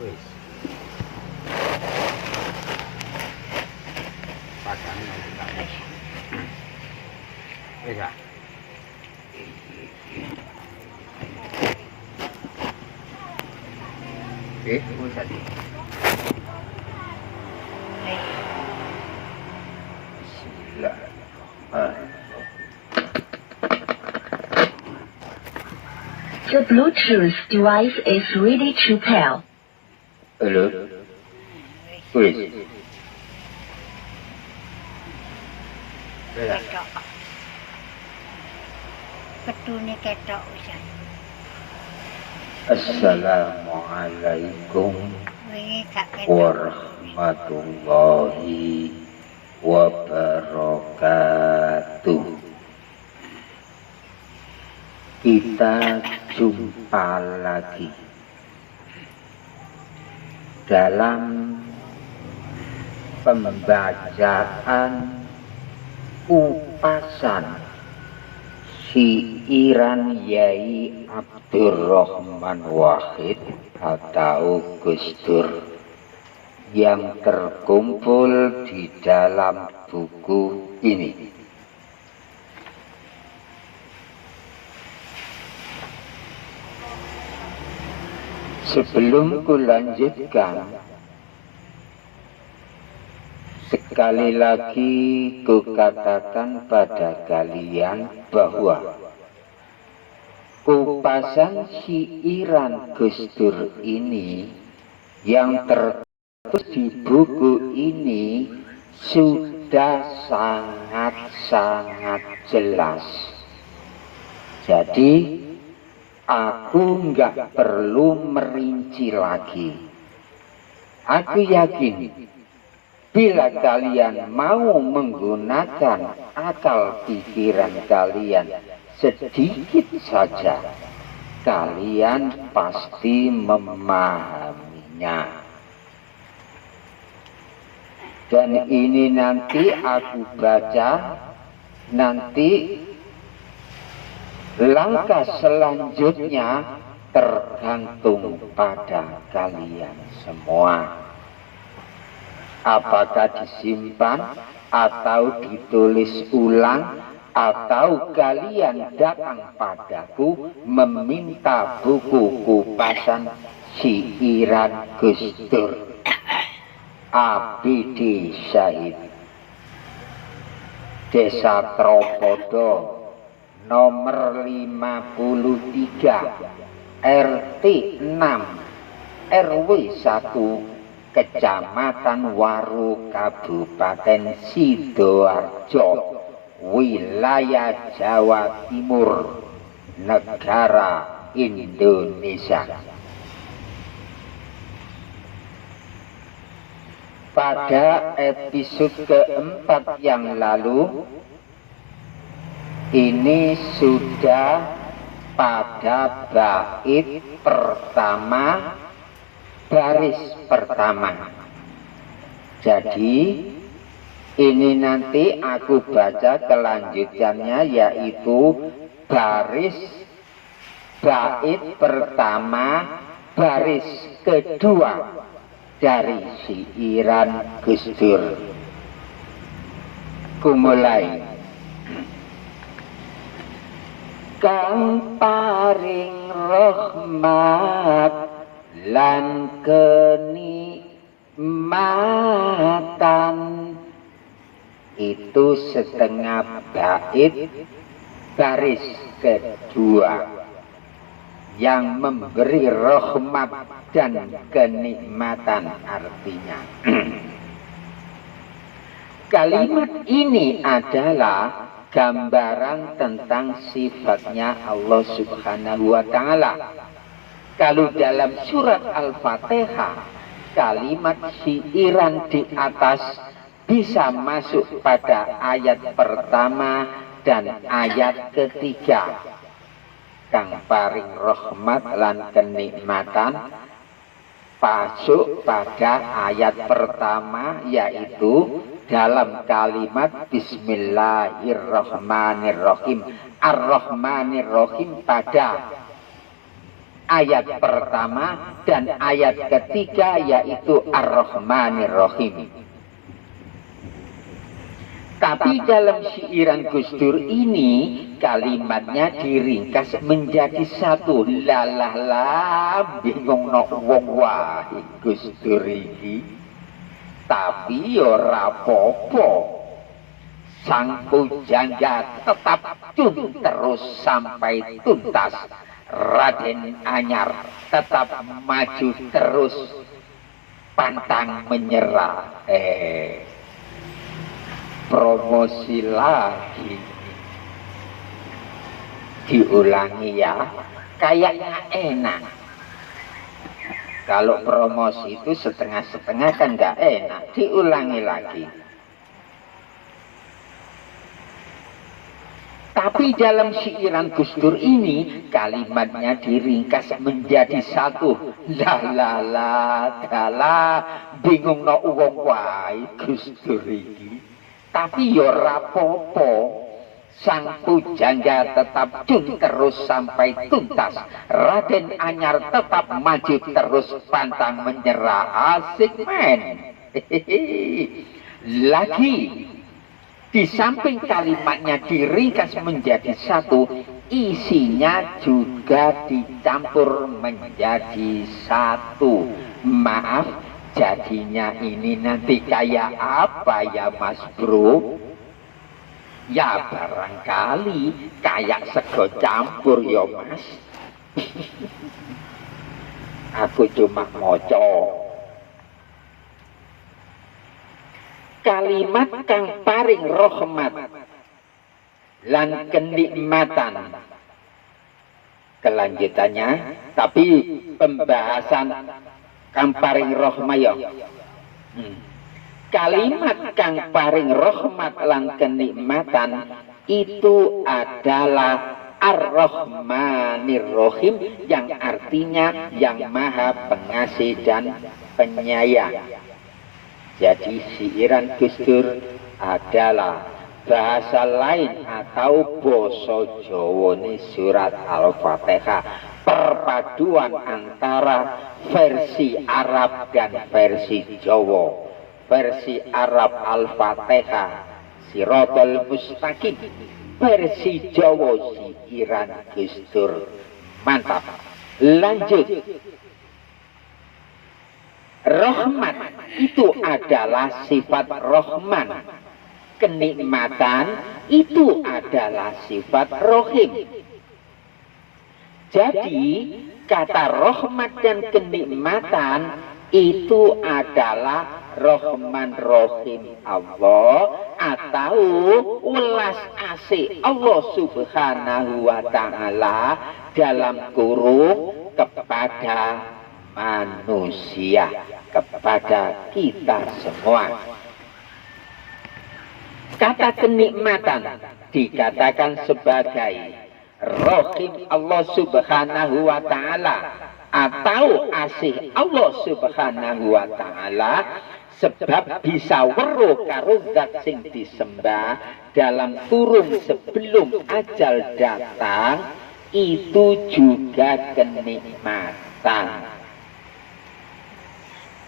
Wis. Padahal kita. Wis ah. Wis tadi. Bismillah. The Bluetooth device is ready to pair. Halo. Wis. Ketok. Ketune ketok usan. Assalamualaikum Wingi gak ketok. warahmatullahi wabarakatuh. Kita jumpa lagi dalam pembacaan kupasan Syiiran Yai Abdurrahman Wahid atau Gus Dur yang terkumpul di dalam buku ini. Sebelum kulanjutkan, sekali lagi kukatakan pada kalian bahwa kupasan Syiiran Gus Dur ini yang tertulis di buku ini sudah sangat-sangat jelas. Jadi aku nggak perlu merinci lagi. Aku yakin bila kalian mau menggunakan akal pikiran kalian sedikit saja, kalian pasti memahaminya. Dan ini nanti aku baca, nanti langkah selanjutnya tergantung pada kalian semua. Apakah disimpan atau ditulis ulang, atau kalian datang padaku meminta buku kupasan Syiiran Gus Dur ABD Syahid, Desa Tropodo, nomor 53, RT 6, RW 1, Kecamatan Waru, Kabupaten Sidoarjo, wilayah Jawa Timur, negara Indonesia. Pada episode keempat yang lalu, ini sudah pada bait pertama, baris pertama. Jadi ini nanti aku baca kelanjutannya, yaitu baris bait pertama, baris kedua dari Syiiran Gus Dur. Kumulai. Kang paring rahmat lan kenikmatan, itu setengah bait baris kedua, yang memberi rahmat dan kenikmatan artinya. Kalimat ini adalah gambaran tentang sifatnya Allah Subhanahu wa Ta'ala. Kalau dalam surat Al-Fatihah, kalimat syiiran di atas bisa masuk pada ayat pertama dan ayat ketiga. Kang paring rahmat lan kenikmatan masuk pada ayat pertama, yaitu dalam kalimat Bismillahirrahmanirrahim. Ar-Rahmanirrahim pada ayat pertama dan ayat ketiga yaitu Ar-Rahmanir Rahim. Tapi dalam syairan Gus Dur ini kalimatnya diringkas menjadi satu. Lalah bingung no wong wae Gus Dur iki. Tapi ora apa-apa. Sang pujangga tetap cun terus sampai tuntas. Raden Anyar tetap maju terus pantang menyerah. Promosi lagi, diulangi ya, kayaknya enak. Kalau promosi itu setengah-setengah kan nggak enak, diulangi lagi. Tapi dalam syairan Gus Dur ini kalimatnya diringkas menjadi satu. Lah bingung no wong wae Gus Dur iki. Tapi ya rapopo, sang pujangga tetap cun terus sampai tuntas. Raden Anyar tetap maju terus pantang menyerah. Asik men. Lagi di samping kalimatnya diringkas menjadi satu, isinya juga dicampur menjadi satu. Maaf, jadinya ini nanti kayak apa ya Mas Bro? Ya barangkali kayak sego campur ya Mas. Aku cuma moco. Kalimat kang paring rahmat lan kenikmatan. Kelanjutannya, tapi pembahasan kang paring rahmat ya. Kalimat kang paring rahmat lan kenikmatan itu adalah Ar-Rahmanir Rahim, yang artinya yang maha pengasih dan penyayang. Jadi syairan Gus Dur adalah bahasa lain atau basa Jawane surat Al-Fatihah, perpaduan antara versi Arab dan versi Jawa. Versi Arab Al-Fatihah Siratal Mustaqim, versi Jawa syairan Gus Dur. Mantap. Lanjut. Rahmat itu adalah sifat Rahman. Kenikmatan itu adalah sifat Rahim. Jadi kata rahmat dan kenikmatan itu adalah Rahman Rahim Allah atau welas asih Allah Subhanahu wa Ta'ala dalam kurung kepada manusia, kepada kita semua. Kata kenikmatan dikatakan sebagai Rahim Allah Subhanahu wa Ta'ala atau asih Allah Subhanahu wa Ta'ala, sebab bisa weruh karo zat sing disembah dalam kurung sebelum ajal datang, itu juga kenikmatan.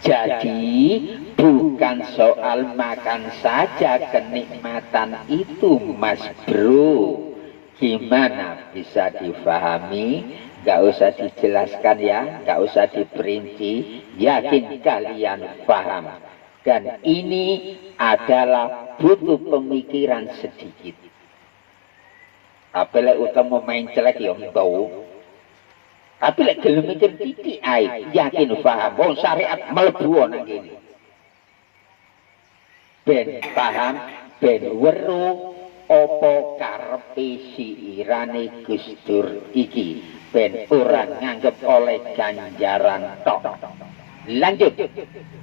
Jadi bukan soal makan saja kenikmatan itu Mas Bro. Gimana bisa difahami? Gak usah dijelaskan ya, gak usah diperinci. Yakin kalian paham. Dan ini adalah butuh pemikiran sedikit. Apalagi utama main celek ya mbau. Tapi lek gelem mikir titik ae, yakin paham. Wong syariat mlebu nang kene. Ben paham, ben weruh apa karepe siirane Gus Dur iki. Ben ora nganggep oleh ganjaran tok. Lanjut.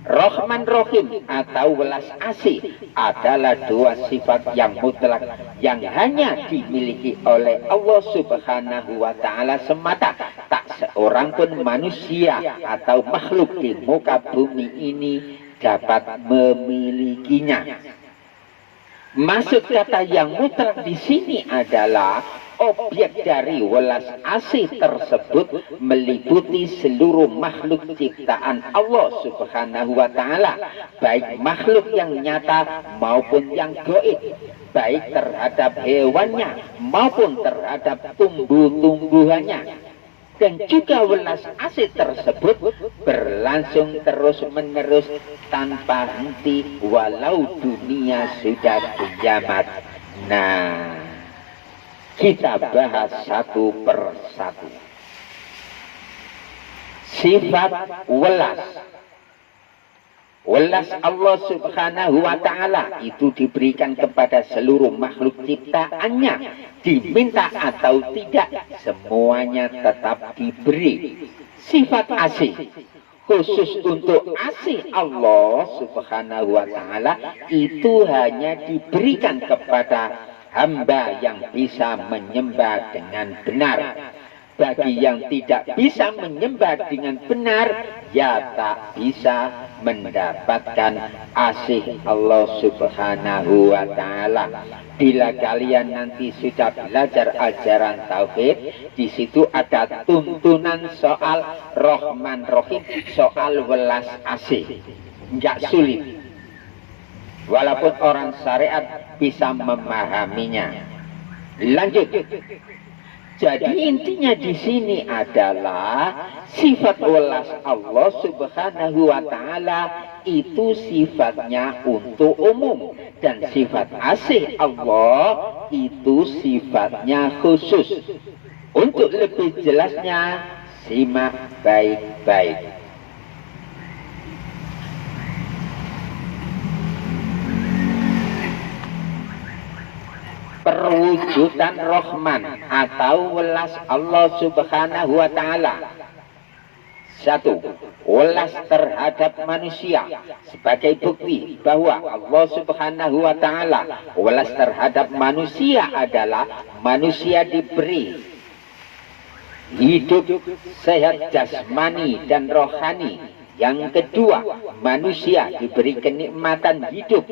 Rahman Rahim atau welas asih adalah dua sifat yang mutlak yang hanya dimiliki oleh Allah Subhanahu wa Ta'ala semata. Tak seorang pun manusia atau makhluk di muka bumi ini dapat memilikinya. Maksud kata yang mutlak di sini adalah Objek dari welas asih tersebut meliputi seluruh makhluk ciptaan Allah Subhanahu wa Ta'ala, baik makhluk yang nyata maupun yang gaib, baik terhadap hewannya maupun terhadap tumbuh-tumbuhannya. Dan juga welas asih tersebut berlangsung terus-menerus tanpa henti walau dunia sudah kiamat. Nah, kita bahas satu persatu. Sifat welas. Welas Allah Subhanahu wa Ta'ala itu diberikan kepada seluruh makhluk ciptaannya. Diminta atau tidak, semuanya tetap diberi. Sifat asih, khusus untuk asih Allah Subhanahu wa Ta'ala, itu hanya diberikan kepada hamba yang bisa menyembah dengan benar. Bagi yang tidak bisa menyembah dengan benar, ya tak bisa mendapatkan asih Allah Subhanahu wa Ta'ala. Bila kalian nanti sudah belajar ajaran tauhid, di situ ada tuntunan soal Rahman Rahim, soal welas asih. Enggak sulit. Walaupun orang syariat bisa memahaminya. Lanjut. Jadi intinya di sini adalah sifat welas Allah Subhanahu wa Ta'ala itu sifatnya untuk umum, dan sifat asih Allah itu sifatnya khusus. Untuk lebih jelasnya simak baik-baik. Perwujudan Rahman atau welas Allah Subhanahu wa Ta'ala. Satu, welas terhadap manusia sebagai bukti bahwa Allah Subhanahu wa Ta'ala welas terhadap manusia adalah manusia diberi hidup sehat jasmani dan rohani. Yang kedua, manusia diberi kenikmatan hidup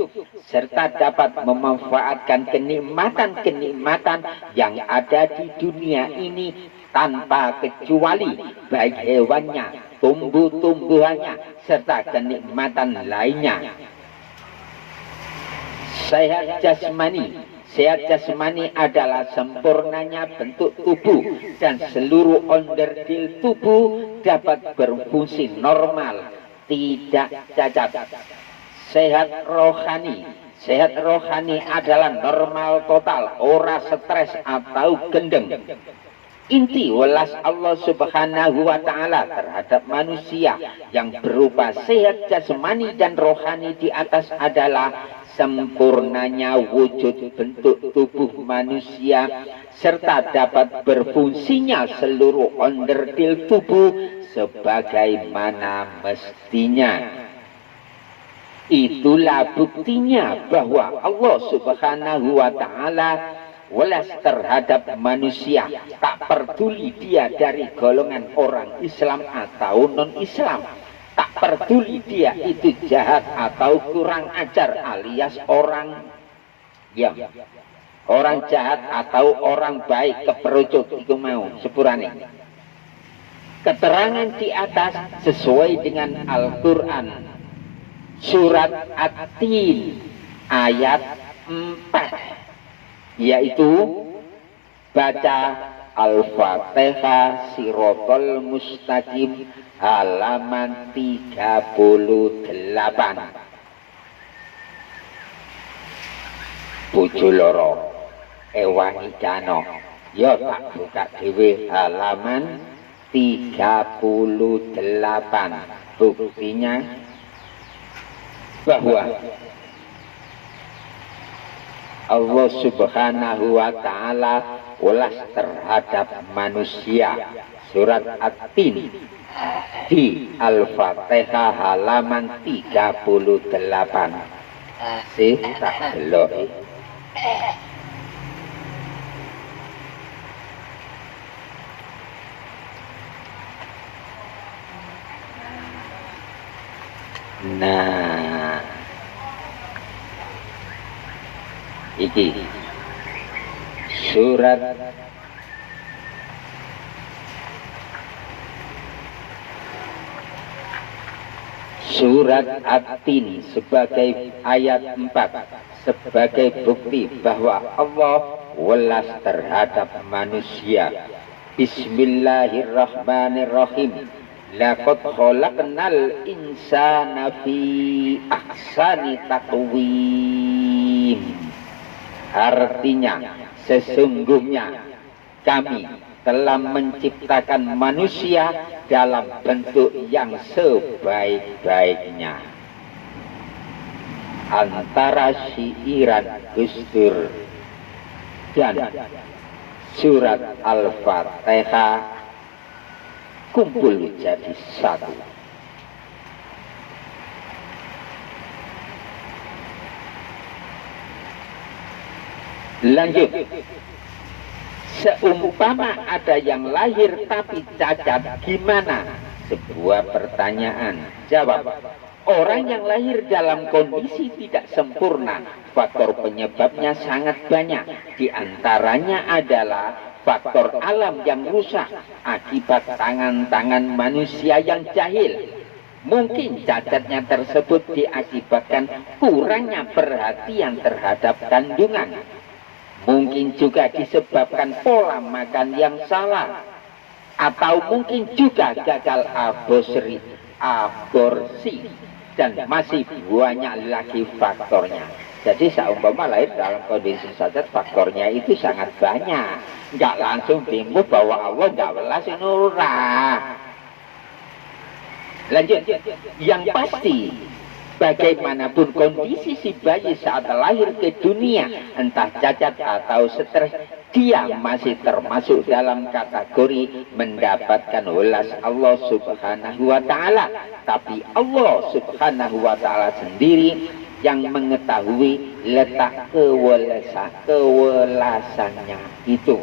serta dapat memanfaatkan kenikmatan-kenikmatan yang ada di dunia ini tanpa kecuali, baik hewannya, tumbuh-tumbuhannya, serta kenikmatan lainnya. Sehat jasmani. Sehat jasmani adalah sempurnanya bentuk tubuh dan seluruh onderdil tubuh dapat berfungsi normal, tidak cacat. Sehat rohani. Sehat rohani adalah normal total, ora stres atau gendeng. Inti welas Allah Subhanahu wa Ta'ala terhadap manusia yang berupa sehat jasmani dan rohani di atas adalah sempurnanya wujud bentuk tubuh manusia serta dapat berfungsinya seluruh onderdil tubuh sebagaimana mestinya. Itulah buktinya bahwa Allah Subhanahu wa Ta'ala welas terhadap manusia, tak peduli dia dari golongan orang Islam atau non-Islam, tak peduli dia itu jahat atau kurang ajar alias orang jahat atau orang baik keperucut itu mau sepurane. Keterangan di atas sesuai dengan Al-Quran surat At-Tin ayat 4, yaitu baca Al-Fatihah Siratal Mustaqim halaman 38. Bojo loro ewangi dano, ya tak buka dhewe halaman 38. Buktinya bahwa Allah Subhanahu wa Ta'ala welas terhadap manusia. Surat At-Tin di Al-Fatihah halaman 38. Sih tak delok. Nah, iki surat Surat At-Tin sebagai ayat 4 sebagai bukti bahwa Allah welas terhadap manusia. Bismillahirrahmanirrahim. Laqad khalaqnal insana fi ahsani taqwim. Artinya, sesungguhnya kami telah menciptakan manusia dalam bentuk yang sebaik-baiknya. Antara siiran Gus Dur dan surat Al-Fatihah kumpul jadi satu. Lanjut. Seumpama ada yang lahir tapi cacat, gimana? Sebuah pertanyaan. Jawab. Orang yang lahir dalam kondisi tidak sempurna, faktor penyebabnya sangat banyak. Di antaranya adalah faktor alam yang rusak akibat tangan-tangan manusia yang jahil. Mungkin cacatnya tersebut diakibatkan kurangnya perhatian terhadap kandungan. Mungkin juga disebabkan pola makan yang salah. Atau mungkin juga gagal aborsi. Dan masih banyak lagi faktornya. Jadi seumpama lahir dalam kondisi cacat, faktornya itu sangat banyak. Nggak langsung timbul bahwa Allah nggak welas nurah. Lanjut. Yang pasti, bagaimanapun kondisi si bayi saat lahir ke dunia, entah cacat atau stres, dia masih termasuk dalam kategori mendapatkan welas Allah Subhanahu wa Ta'ala. Tapi Allah Subhanahu wa Ta'ala sendiri yang mengetahui letak kewelasannya itu.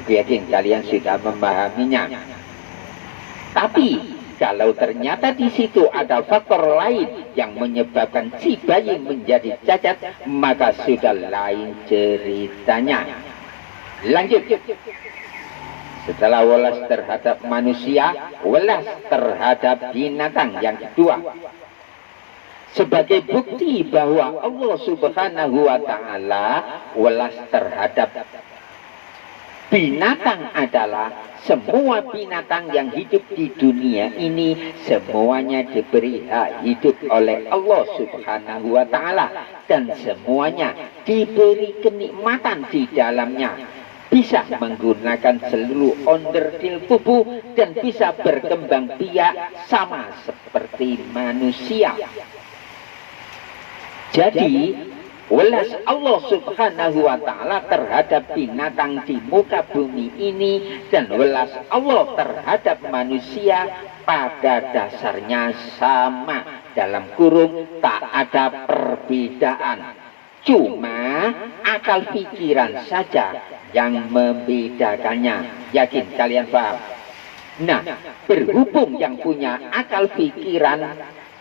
Aku yakin kalian sudah memahaminya. Tapi kalau ternyata di situ ada faktor lain yang menyebabkan si bayi menjadi cacat, maka sudah lain ceritanya. Lanjut. Setelah welas terhadap manusia, welas terhadap binatang yang kedua. Sebagai bukti bahwa Allah Subhanahu wa Ta'ala welas terhadap binatang adalah semua binatang yang hidup di dunia ini semuanya diberi hak hidup oleh Allah Subhanahu wa Ta'ala, dan semuanya diberi kenikmatan di dalamnya. Bisa menggunakan seluruh onderdil tubuh dan bisa berkembang biak sama seperti manusia. Jadi welas Allah Subhanahu wa Ta'ala terhadap binatang di muka bumi ini dan welas Allah terhadap manusia pada dasarnya sama. Dalam kurung tak ada perbedaan. Cuma akal pikiran saja yang membedakannya. Yakin kalian paham? Nah, berhubung yang punya akal pikiran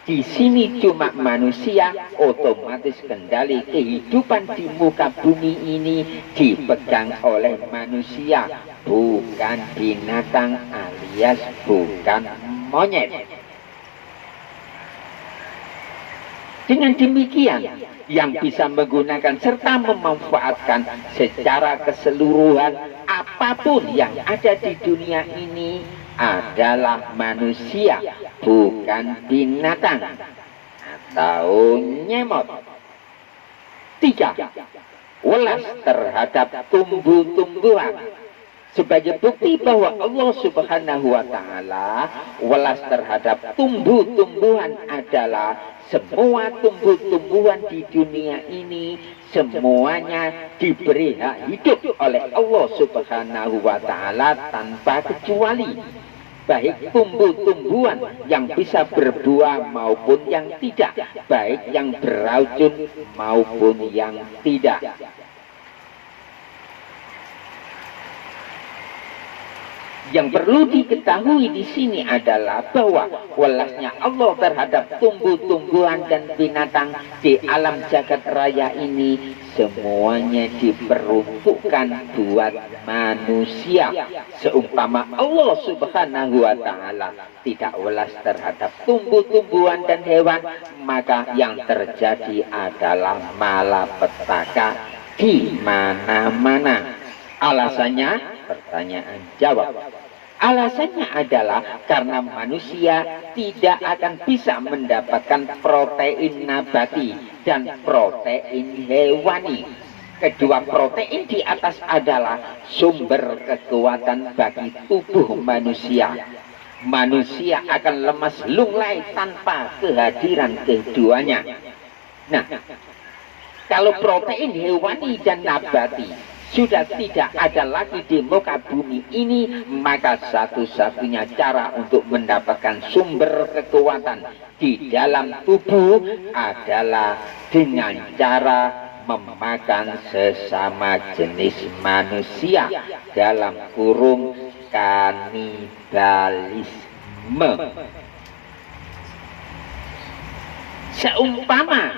di sini cuma manusia, otomatis kendali kehidupan di muka bumi ini dipegang oleh manusia, bukan binatang alias bukan monyet. Dengan demikian, yang bisa menggunakan serta memanfaatkan secara keseluruhan apapun yang ada di dunia ini adalah manusia, bukan binatang atau nyemot. 3. Welas terhadap tumbuh-tumbuhan. Sebagai bukti bahwa Allah Subhanahu wa Ta'ala welas terhadap tumbuh-tumbuhan adalah semua tumbuh-tumbuhan di dunia ini semuanya diberi hak hidup oleh Allah Subhanahu wa Ta'ala tanpa kecuali. Baik tumbuh-tumbuhan yang bisa berbuah maupun yang tidak, baik yang beracun maupun yang tidak. Yang perlu diketahui di sini adalah bahwa welasnya Allah terhadap tumbuh-tumbuhan dan binatang di alam jagat raya ini semuanya diperuntukkan buat manusia. Seumpama Allah Subhanahu wa Ta'ala tidak welas terhadap tumbuh-tumbuhan dan hewan, maka yang terjadi adalah malapetaka di mana-mana. Alasannya, pertanyaan jawab. Alasannya adalah karena manusia tidak akan bisa mendapatkan protein nabati dan protein hewani. Kedua protein di atas adalah sumber kekuatan bagi tubuh manusia. Manusia akan lemas lunglai tanpa kehadiran keduanya. Nah, kalau protein hewani dan nabati sudah tidak ada lagi di muka bumi ini, maka satu-satunya cara untuk mendapatkan sumber kekuatan di dalam tubuh adalah dengan cara memakan sesama jenis manusia, dalam kurung kanibalisme. Seumpama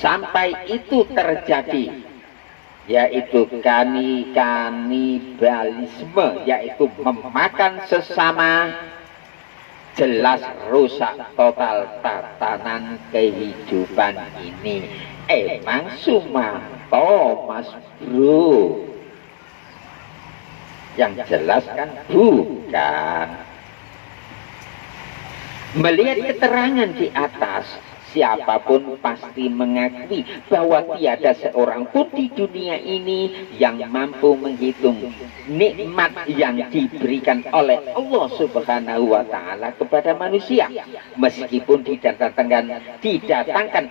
sampai itu terjadi, yaitu kanibalisme, yaitu memakan sesama, jelas rusak total tatanan kehidupan ini. Emang Sumanto, Mas Bro? Yang jelas kan bukan. Melihat keterangan di atas, siapapun pasti mengakui bahwa tiada seorang pun di dunia ini yang mampu menghitung nikmat yang diberikan oleh Allah Subhanahu wa Ta'ala kepada manusia. Meskipun didatangkan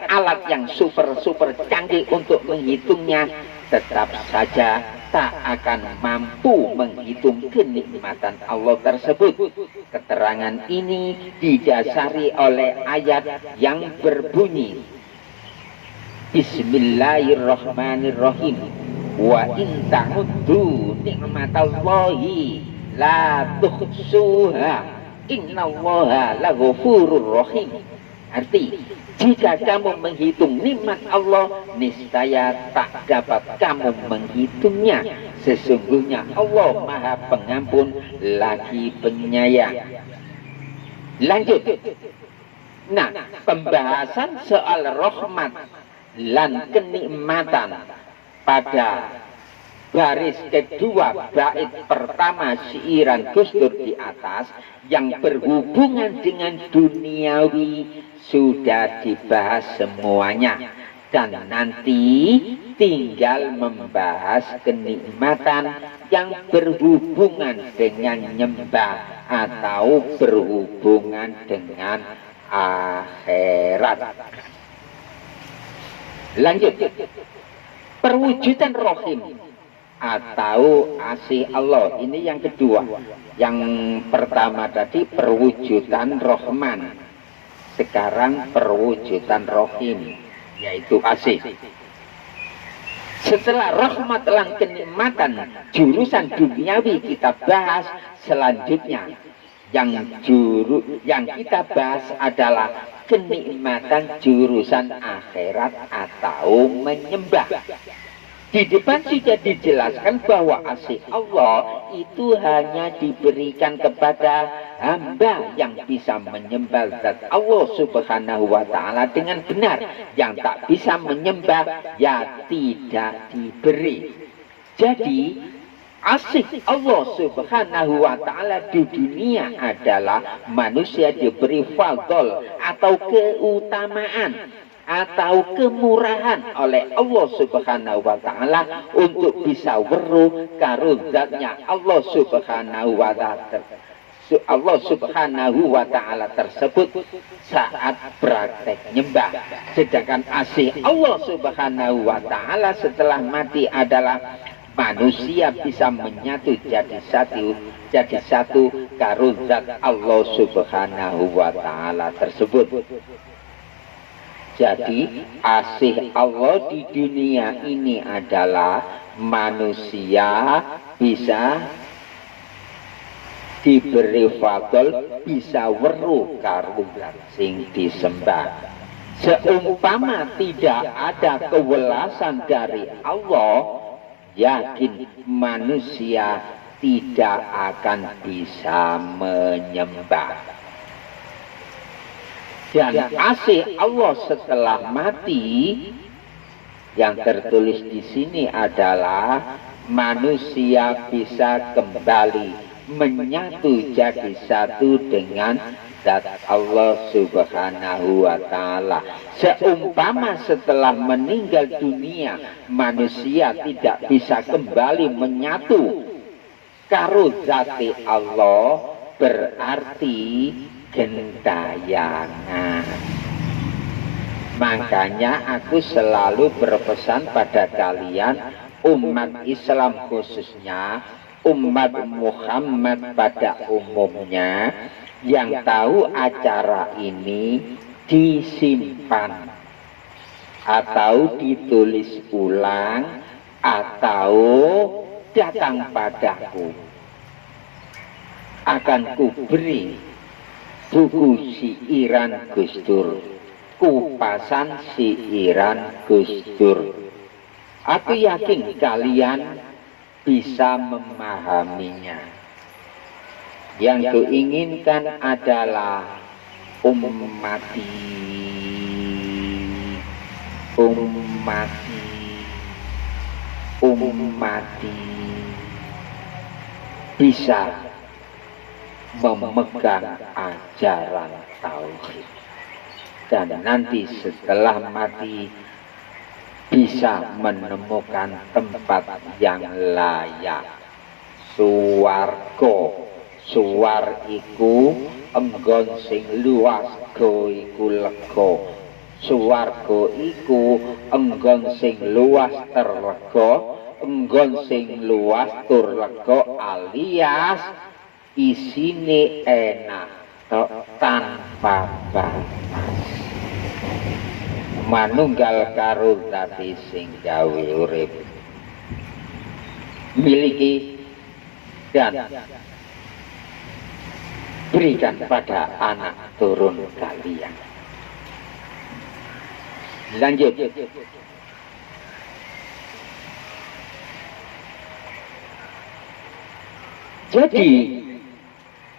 alat yang super canggih untuk menghitungnya, tetap saja tak akan mampu menghitung kenikmatan Allah tersebut. Keterangan ini didasari oleh ayat yang berbunyi, Bismillahirrahmanirrahim, wa in ta'uddu ni'matallahi la tuhsuha innallaha laghafurur rahim. Arti, jika kamu menghitung nikmat Allah, niscaya tak dapat kamu menghitungnya. Sesungguhnya Allah Maha Pengampun lagi penyayang. Lanjut. Nah, pembahasan soal rahmat dan kenikmatan pada baris kedua bait pertama syairan Gus Dur di atas yang berhubungan dengan duniawi sudah dibahas semuanya, dan nanti tinggal membahas kenikmatan yang berhubungan dengan nyembah atau berhubungan dengan akhirat. Lanjut. Perwujudan rohim atau asih Allah, ini yang kedua. Yang pertama tadi perwujudan Rahman, sekarang perwujudan Rohim, yaitu asih. Setelah rahmat dan kenikmatan jurusan duniawi kita bahas, selanjutnya yang kita bahas adalah kenikmatan jurusan akhirat atau menyembah. Di depan sudah dijelaskan bahwa asih Allah itu hanya diberikan kepada hamba yang bisa menyembah zat Allah Subhanahu wa Ta'ala dengan benar. Yang tak bisa menyembah, ya tidak diberi. Jadi asih Allah Subhanahu wa Ta'ala di dunia adalah manusia diberi fadl atau keutamaan atau kemurahan oleh Allah Subhanahu wa Ta'ala untuk bisa weruh karo zatnya Allah Subhanahu wa Ta'ala tersebut saat praktek nyembah. Sedangkan asih Allah Subhanahu wa Ta'ala setelah mati adalah manusia bisa menyatu jadi satu karo zat Allah Subhanahu wa Ta'ala tersebut. Jadi asih Allah di dunia ini adalah manusia bisa diberi fadl bisa weruh karo zat sing disembah. Seumpama tidak ada kewelasan dari Allah, yakin manusia tidak akan bisa menyembah. Dan kasih Allah setelah mati yang tertulis di sini adalah manusia bisa kembali menyatu jadi satu dengan zat Allah Subhanahu wa Ta'ala. Seumpama setelah meninggal dunia manusia tidak bisa kembali menyatu karo zati Allah, berarti gentayangan. Makanya aku selalu berpesan pada kalian, umat Islam khususnya, umat Muhammad pada umumnya, yang tahu acara ini disimpan atau ditulis ulang atau datang padaku. Akan kuberi buku siiran Gus Dur, kupasan siiran Gus Dur. Aku yakin kalian bisa memahaminya. Yang kuinginkan adalah ummati bisa memegang ajaran tauhid, dan nanti setelah mati bisa menemukan tempat yang layak. Suwarga, suwar iku enggon sing luas, go iku lega. Suwarga iku enggon sing luas terlega, enggon sing luas tur lega, alias isine enak tok tanpa batas. Manunggal karo zati sing gawe urip, miliki dan berikan pada anak turun kalian. Lanjut. Jadi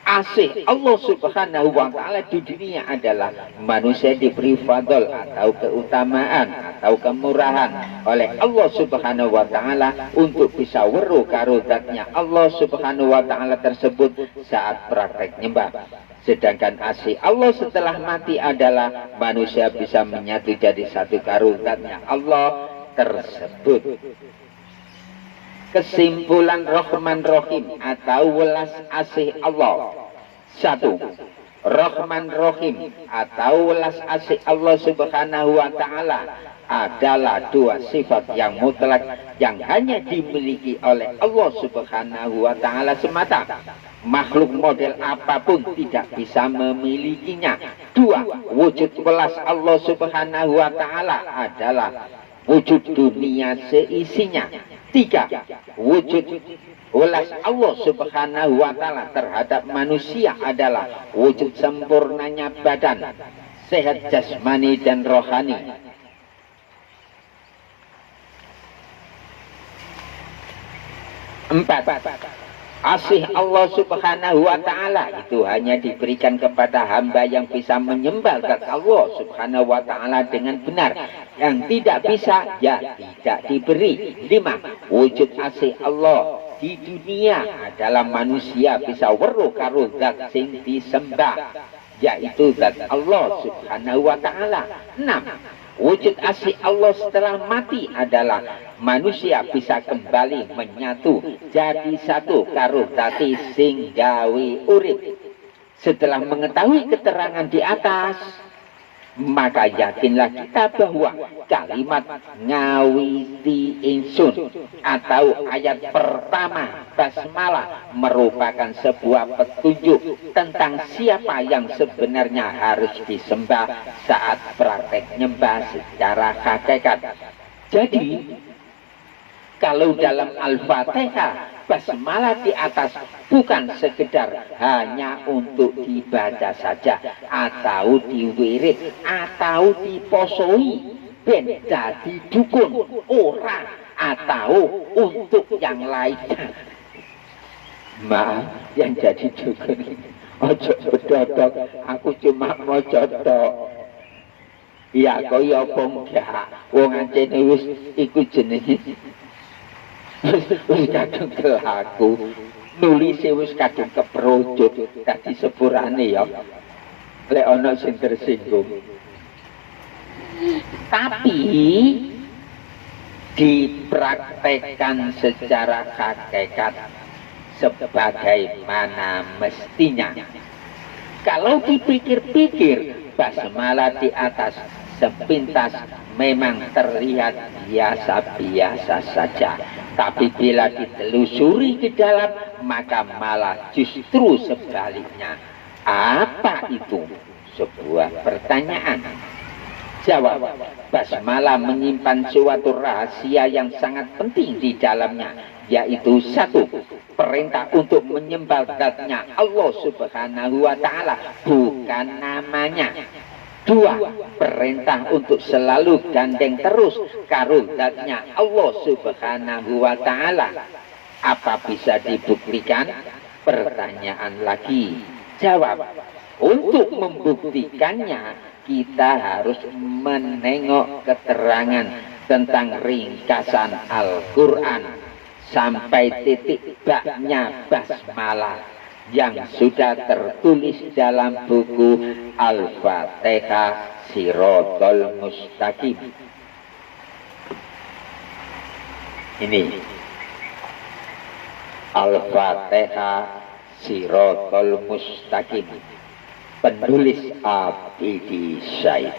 asih Allah Subhanahu wa Ta'ala di dunia adalah manusia diberi fadl atau keutamaan atau kemurahan oleh Allah Subhanahu wa Ta'ala untuk bisa weruh karo zatnya Allah Subhanahu wa Ta'ala tersebut saat praktek nyembah. Sedangkan asih Allah setelah mati adalah manusia bisa menyatu jadi satu karo zatnya Allah tersebut. Kesimpulan Rahman Rahim atau welas asih Allah. 1. Rahman Rahim atau welas asih Allah Subhanahu wa Ta'ala adalah dua sifat yang mutlak yang hanya dimiliki oleh Allah Subhanahu wa Ta'ala semata. Makhluk model apapun tidak bisa memilikinya. 2. Wujud welas Allah Subhanahu wa Ta'ala adalah wujud dunia seisinya. 3. Wujud welas Allah Subhanahu wa Ta'ala terhadap manusia adalah wujud sempurnanya badan, sehat jasmani dan rohani. 4. Asih Allah Subhanahu wa Ta'ala itu hanya diberikan kepada hamba yang bisa menyembah zat Allah Subhanahu wa Ta'ala dengan benar. Yang tidak bisa, ya tidak diberi. 5. Wujud asih Allah di dunia adalah manusia bisa weruh karo zat sing disembah, yaitu zat Allah Subhanahu wa Ta'ala. 6. Wujud asih Allah setelah mati adalah manusia bisa kembali menyatu jadi satu karo zati sing gawe urip. Setelah mengetahui keterangan di atas, maka yakinlah kita bahwa kalimat ngawiti ingsun atau ayat pertama basmalah merupakan sebuah petunjuk tentang siapa yang sebenarnya harus disembah saat praktek nyembah secara hakikat. Jadi kalau dalam Al-Fatihah basmalah di atas bukan sekedar hanya untuk dibaca saja atau diwirid atau diposoi ben dadi dukun ora atau untuk yang lain. Maaf, yang jadi dukun ojo bedodok, aku cuma mau jodoh. Ya kaya apa enggak, wong ancene wis iku jenenge wis kadung kelaku, nulise wis kadung keprojot, dadi sepurane ya. Lek ana sing tersinggung. Tapi dipraktekkan secara hakikat sebagaimana mestinya. Kalau dipikir-pikir, basmalah di atas sepintas memang terlihat biasa-biasa saja. Tapi bila ditelusuri ke dalam, maka malah justru sebaliknya. Apa itu? Sebuah pertanyaan. Jawab, basmalah menyimpan suatu rahasia yang sangat penting di dalamnya, yaitu satu, perintah untuk menyembah zatnya Allah Subhanahu wa Ta'ala, bukan namanya. Dua, perintah untuk selalu gandeng terus karo zatnya Allah Subhanahu wa Ta'ala. Apa bisa dibuktikan? Pertanyaan lagi. Jawab, untuk membuktikannya kita harus menengok keterangan tentang ringkasan Al-Quran sampai titik baknya basmalah yang sudah tertulis dalam buku Al-Fatihah Siratal Mustaqim. Ini Al-Fatihah Siratal Mustaqim, penulis Abidi Syait.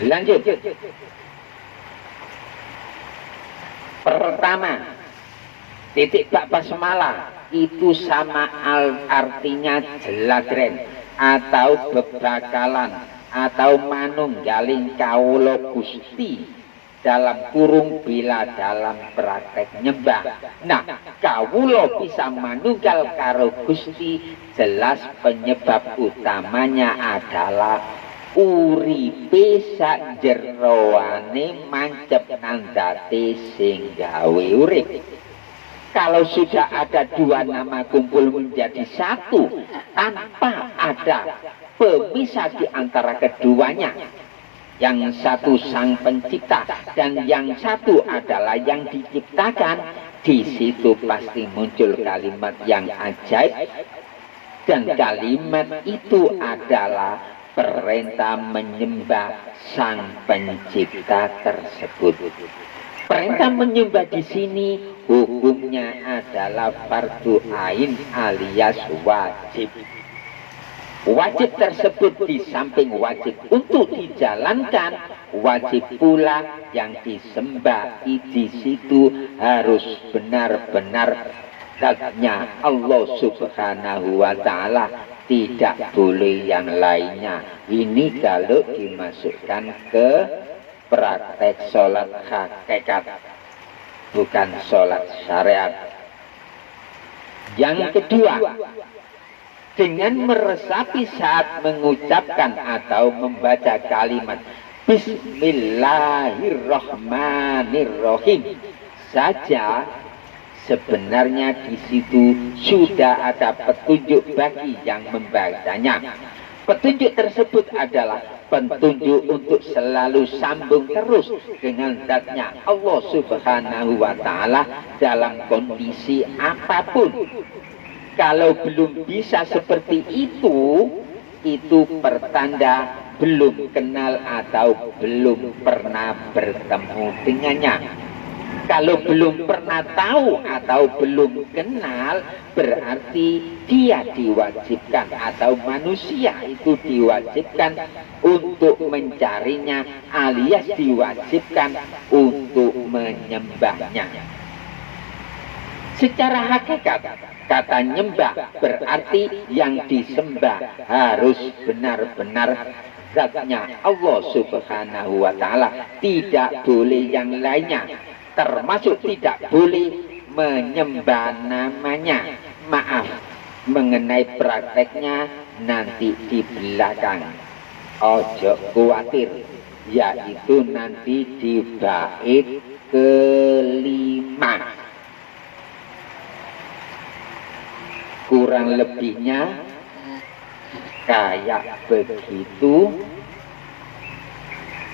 Lanjut. Pertama, titik bak basmalah itu sama artinya jeladren atau bebakalan atau manunggaling kawula Gusti dalam kurung bila dalam praktek nyembah. Nah, kawula bisa manunggal karo Gusti, jelas penyebab utamanya adalah uripe sak jeroane mancep nandate sing gawe urip. Kalau sudah ada dua nama kumpul menjadi satu tanpa ada pemisah di antara keduanya, yang satu sang pencipta dan yang satu adalah yang diciptakan, di situ pasti muncul kalimat yang ajaib, dan kalimat itu adalah perintah menyembah sang pencipta tersebut. Perintah menyembah di sini hukumnya adalah fardu ain alias wajib. Wajib tersebut di samping wajib untuk dijalankan, wajib pula yang disembah di situ harus benar-benar zatnya Allah Subhanahu wa Ta'ala, tidak boleh yang lainnya. Ini kalau dimasukkan ke praktek sholat hakikat, bukan sholat syariat. Yang kedua, dengan meresapi saat mengucapkan atau membaca kalimat Bismillahirrahmanirrahim saja, sebenarnya di situ sudah ada petunjuk bagi yang membacanya. Petunjuk tersebut adalah petunjuk untuk selalu sambung terus dengan zatnya Allah Subhanahu wa Ta'ala dalam kondisi apapun. Kalau belum bisa seperti itu pertanda belum kenal atau belum pernah bertemu dengannya. Kalau belum pernah tahu atau belum kenal, berarti dia diwajibkan atau manusia itu diwajibkan untuk mencarinya alias diwajibkan untuk menyembahnya. Secara hakikat, kata nyembah berarti yang disembah harus benar-benar zatnya Allah Subhanahu wa Ta'ala, tidak boleh yang lainnya, termasuk tidak boleh menyembah namanya. Maaf, mengenai prakteknya nanti di belakang, ojo khawatir, yaitu nanti di bait kelima. Kurang lebihnya kayak begitu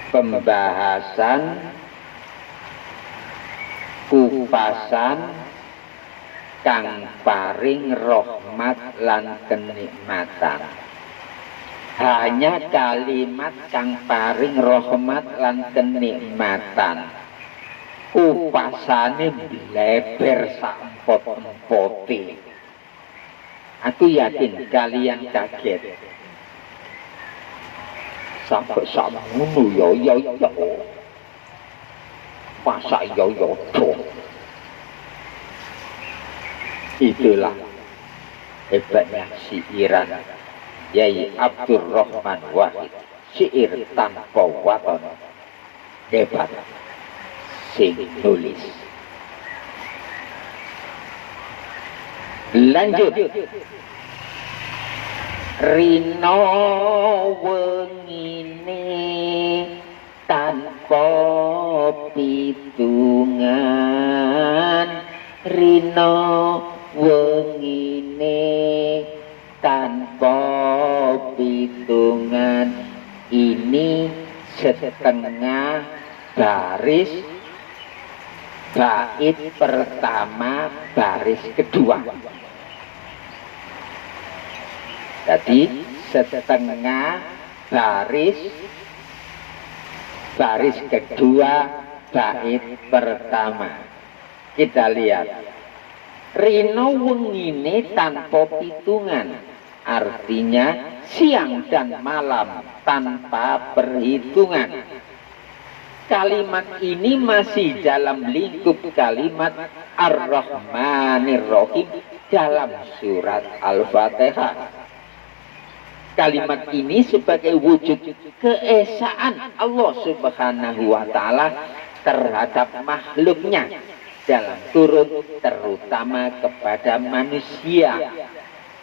pembahasan kupasan kang paring rahmat lan kenikmatan. Hanya kalimat kang paring rahmat lan kenikmatan, kupasane bleber sampot-empote. Aku yakin kalian kaget. Sampai sakmono ya. Masa ya. Itulah hebatnya siiran Yai Abdurrahman Wahid. Syair tanpa waton. Hebat sing nulis. Lanjut. Rino wengine tanpa pitungan, rino wengine tanpa pitungan. Ini setengah baris bait pertama baris kedua. Jadi setengah baris kedua bait pertama. Kita lihat. Rino wengine tanpa pitungan, artinya siang dan malam tanpa perhitungan. Kalimat ini masih dalam lingkup kalimat Ar-Rahmanir Rahim dalam surat Al-Fatihah. Kalimat ini sebagai wujud keesaan Allah Subhanahu wa Ta'ala terhadap makhluknya dalam turun terutama kepada manusia.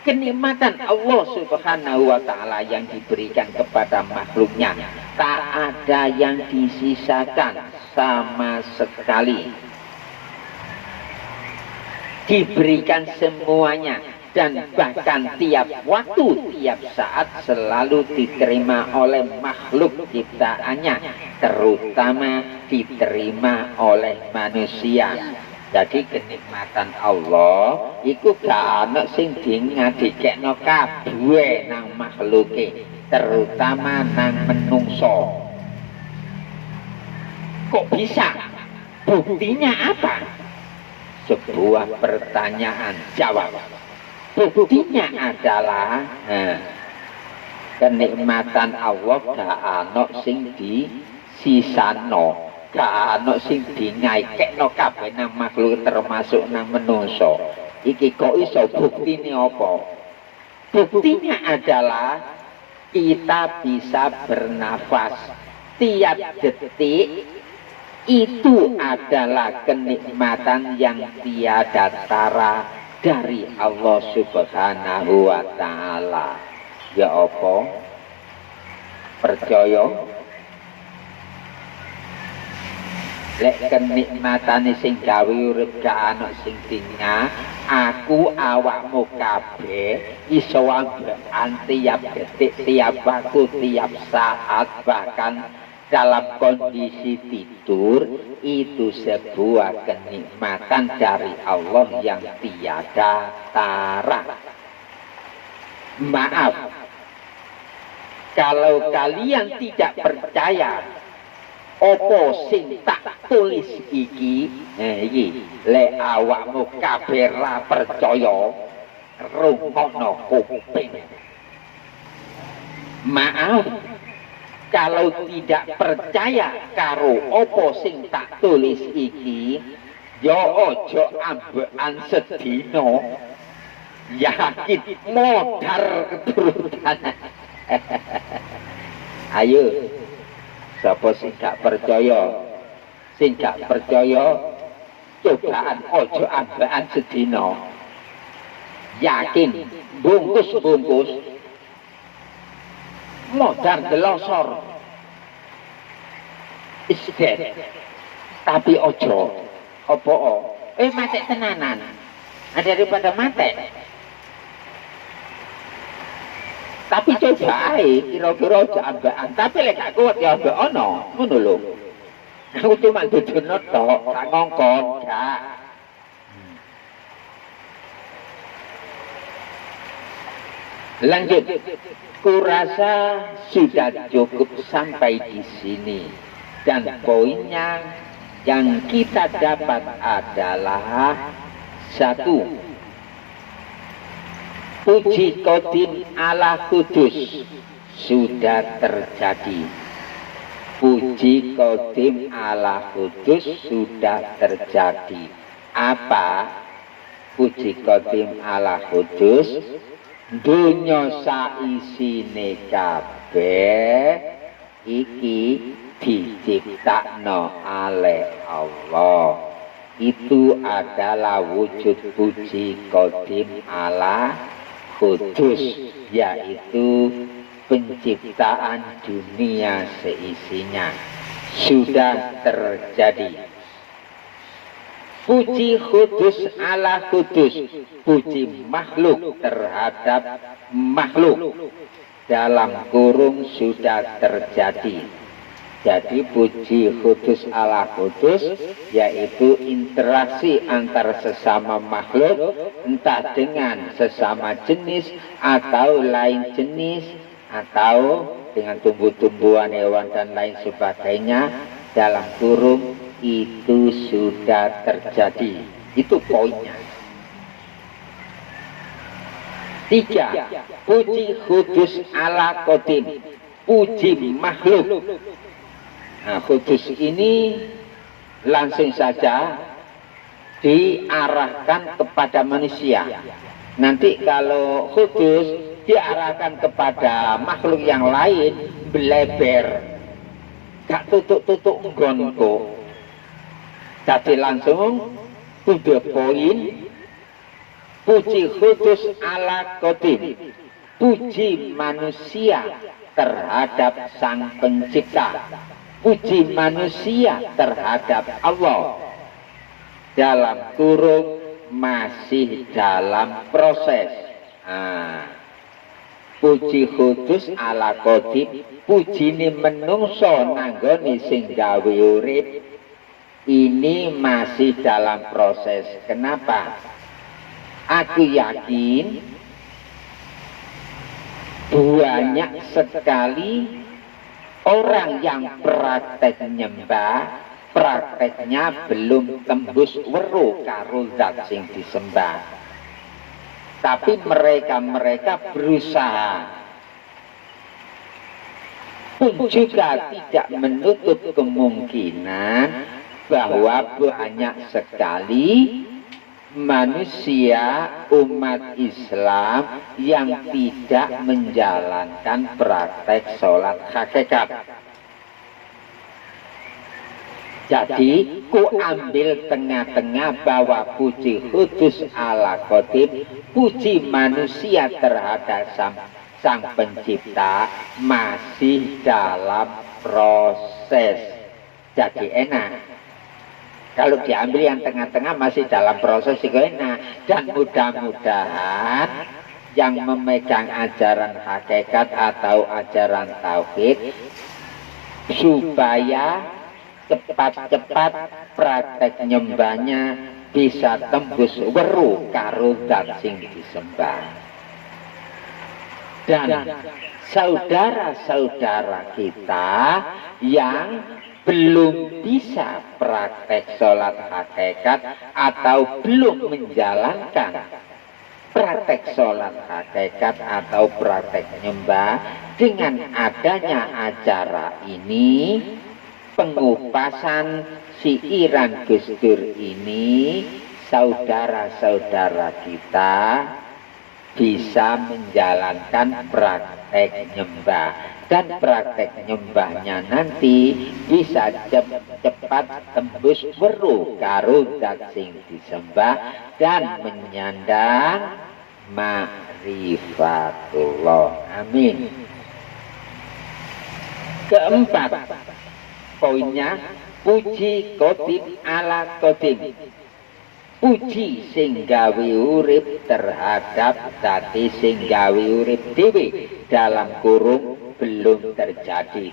Kenikmatan Allah Subhanahu wa Ta'ala yang diberikan kepada makhluknya tak ada yang disisakan sama sekali. Diberikan semuanya dan bahkan tiap waktu, tiap saat selalu diterima oleh makhluk ciptaannya, terutama diterima oleh manusia. Jadi kenikmatan Allah iku gak ana sing dingadekno kabeh nang makhluke, terutama nang menungso. Kok bisa? Buktinya apa? Sebuah pertanyaan jawab. Buktinya adalah kenikmatan Allah gak ana sing disisano, gak ana sing dingaikekno kabeh nang makhluk termasuk nang menungso. Iki kok iso buktine apa? Buktinya adalah kita bisa bernafas tiap detik. Itu adalah kenikmatan yang tiada tara dari Allah Subhanahu wa Ta'ala. Ya apa? Percaya? Lek kenikmatane sing gawe urip gak ana sing tinggal, aku awakmu kabeh iso ambekan tiap detik, tiap waktu, tiap saat, bahkan dalam kondisi tidur. Itu sebuah kenikmatan dari Allah yang tiada tara. Maaf, kalau kalian tidak percaya opo sing tak tulis iki, le awakmu kabeh ra percaya, rungokno kuping. Maaf, kalau tidak percaya karo opo sing tak tulis iki, yo ojo ambekan sedina, yakin modar keturunan. Ayo, sapa sing gak percaya? Sing gak percaya, cobaan ojo ambekan sedina. Yakin, bungkus-bungkus, modar delosor. Isdet. Tapi ojo, opo? Mati tenanan. Daripada mati. Tapi coba kira-kira aja ambekan. Tapi lek gak kuat ya ambek ono, ngono lho. Aku cuma dudono tok, gak ngongkon, gak. Lanjut. Kurasa sudah cukup sampai di sini. Dan poinnya yang kita dapat adalah satu, puji qadim ala kudus sudah terjadi. Puji qadim ala kudus sudah terjadi. Apa puji qadim ala kudus? Dunya saisine kabeh iki diciptakno oleh Allah. Itu adalah wujud puji qadim ala kudus, yaitu penciptaan dunia seisinya sudah terjadi. Puji kudus ala kudus, puji makhluk terhadap makhluk dalam kurung sudah terjadi. Jadi puji kudus ala kudus yaitu interaksi antar sesama makhluk, entah dengan sesama jenis atau lain jenis, atau dengan tumbuh-tumbuhan, hewan dan lain sebagainya dalam kurung itu sudah terjadi. Itu poinnya. 3. Puji kudus ala qadim, puji makhluk. Nah, kudus ini langsung saja diarahkan kepada manusia. Nanti kalau kudus diarahkan kepada makhluk yang lain, beleber, gak tutuk-tutuk nggonku. Jadi langsung to the point. Puji kudus ala qadim, puji manusia terhadap sang pencipta, puji manusia terhadap Allah. Dalam kurung masih dalam proses. Puji kudus ala qadim, pujine menungso nanggone sing gawe urip, ini masih dalam proses. Kenapa? Aku yakin banyak sekali orang yang praktek nyembah, prakteknya belum tembus weruh karo zat sing disembah. Tapi mereka berusaha, pun juga tidak menutup kemungkinan bahwa banyak sekali manusia umat Islam yang tidak menjalankan praktek sholat hakikat. Jadi ku ambil tengah-tengah bahwa puji kudus ala qadim, puji manusia terhadap sang pencipta masih dalam proses. Jadi enak. Kalau diambil yang tengah-tengah masih dalam proses itu enak. Dan mudah-mudahan yang memegang ajaran hakikat atau ajaran tauhid supaya cepat-cepat praktek nyembahnya bisa tembus weruh karo zat sing disembah. Dan saudara-saudara kita yang belum bisa praktek sholat hakikat atau belum menjalankan praktek sholat hakikat atau praktek nyembah, dengan adanya acara ini, pengupasan siiran Gus Dur ini, saudara-saudara kita bisa menjalankan praktek nyembah. dan praktek nyembahnya nanti bisa cepat tembus weruh karo zat sing disembah dan menyandang ma'rifatullah. Amin. Keempat poinnya, puji Qadim ala Qadim. Puji sing gawe urip terhadap zati sing gawe urip dhewe, dalam kurung belum terjadi.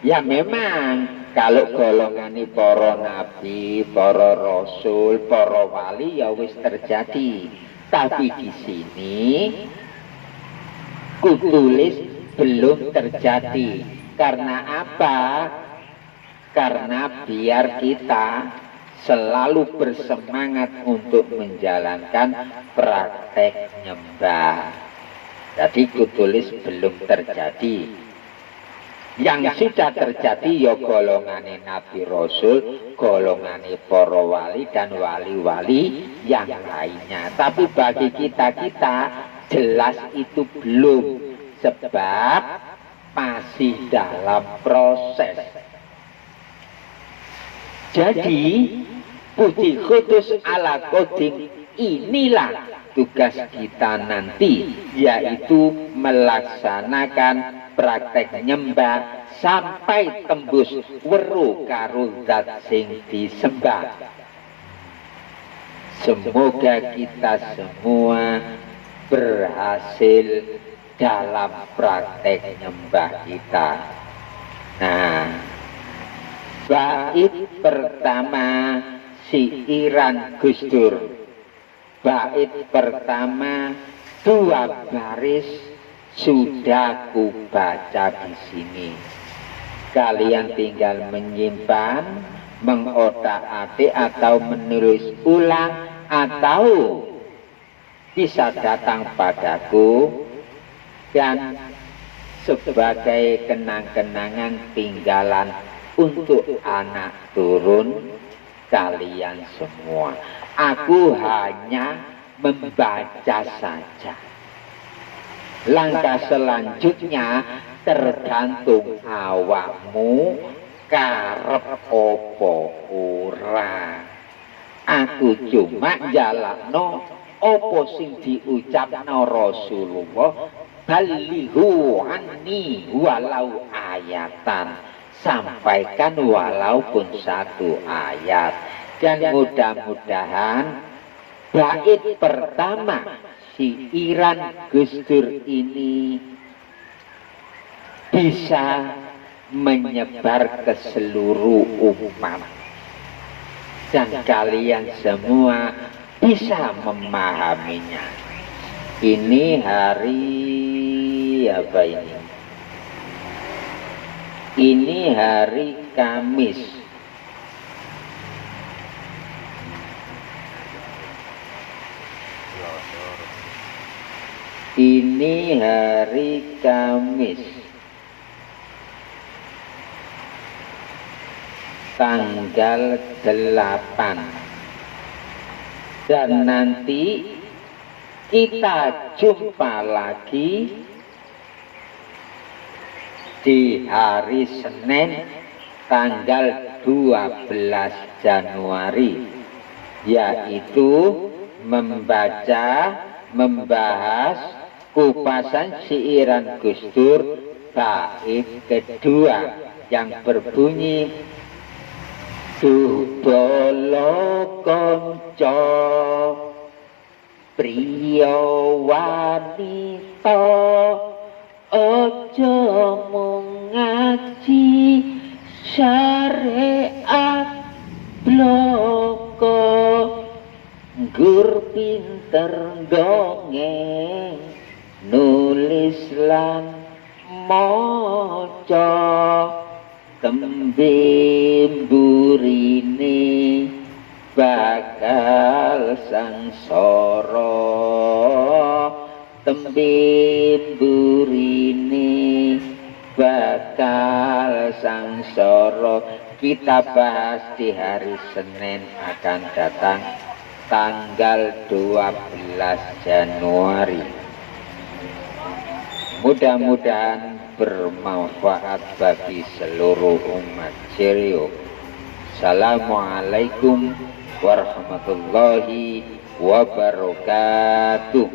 Ya memang kalau golongan para nabi, para rasul, para wali ya wis terjadi. Tapi di sini kutulis belum terjadi. Karena apa? Karena biar kita selalu bersemangat untuk menjalankan praktek nyembah. Jadi kutulis belum terjadi. Yang sudah terjadi ya golongane Nabi Rasul, golongane para wali dan wali-wali yang lainnya. Tapi bagi kita-kita jelas itu belum, sebab masih dalam proses. Jadi puji kudus ala Qadim inilah tugas kita nanti, yaitu melaksanakan praktek nyembah sampai tembus weruh karo zat sing disembah. Semoga kita semua berhasil dalam praktek nyembah kita. Nah, bait pertama siiran Gus Dur. Bait pertama 2 baris sudah ku baca di sini. Kalian tinggal menyimpan, mengotak-atik atau menulis ulang, atau bisa datang padaku dan sebagai kenang-kenangan tinggalan untuk anak turun kalian semua. Aku hanya membaca saja. Langkah selanjutnya tergantung awakmu karep opo ora. Aku cuma jalakno opo sing diucapno Rasulullah, balighu anni walau ayatan. Sampaikan walaupun 1 ayat. Dan mudah-mudahan bait pertama siiran Gus Dur ini bisa menyebar ke seluruh umat. Dan kalian semua bisa memahaminya. Ini hari apa ini? Ini hari Kamis. Ini hari Kamis, tanggal 8. Dan nanti kita jumpa lagi di hari Senin tanggal 12 Januari, yaitu membahas kupasan siiran Gus Dur bait kedua yang berbunyi Dudala kanca priya wanita aja mung ngaji syariat bloko gur pinter dongeng nulis lan maca tembe burine bakal sangsara tembe burine bakal sangsara. Kita bahas di hari Senin akan datang tanggal 12 Januari. Mudah-mudahan bermanfaat bagi seluruh umat Cirio. Assalamualaikum warahmatullahi wabarakatuh.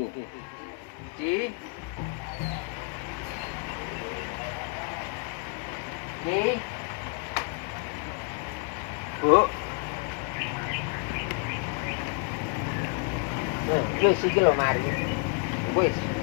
Ci. Bu. Wis iki lho mari. Wis.